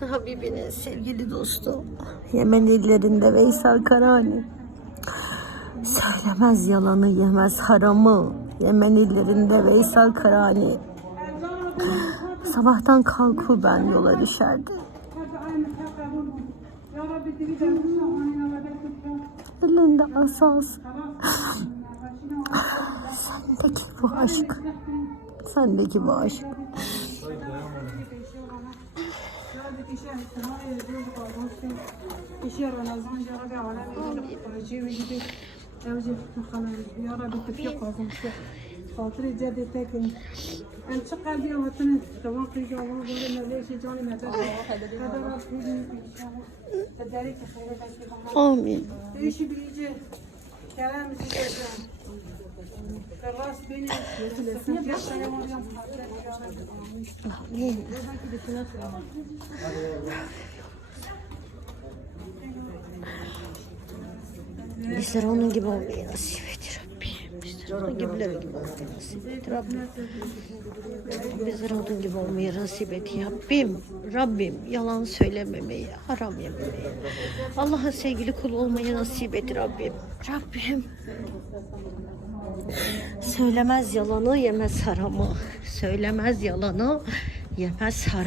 Habibinin sevgili dostu. Yemen illerinde Veysel Karani. Söylemez yalanı yemez haramı. Yemen illerinde Veysel Karani. Sabahtan kalku ben yola düşerdi. Elinde asas. Sendeki bu aşk. Sendeki bu aşk. خاطري جدي تاكن أنت قلبي وطن تواقي جوا ولا ما ليش جاني ما تدري هذا ربي إن شاء الله تدارك خيرك Amin. ايش بيجي كلام زي bir sıra onun gibi olmayı nasip ediyorum onun gibileri gibi olmayı nasip et Rabbim. Bizlere onun gibi olmayı nasip et Rabbim. Rabbim yalan söylememeyi, haram yememeyi. Allah'a sevgili kul olmayı nasip et Rabbim. Rabbim. Söylemez yalanı yemez haramı. Söylemez yalanı yemez haramı.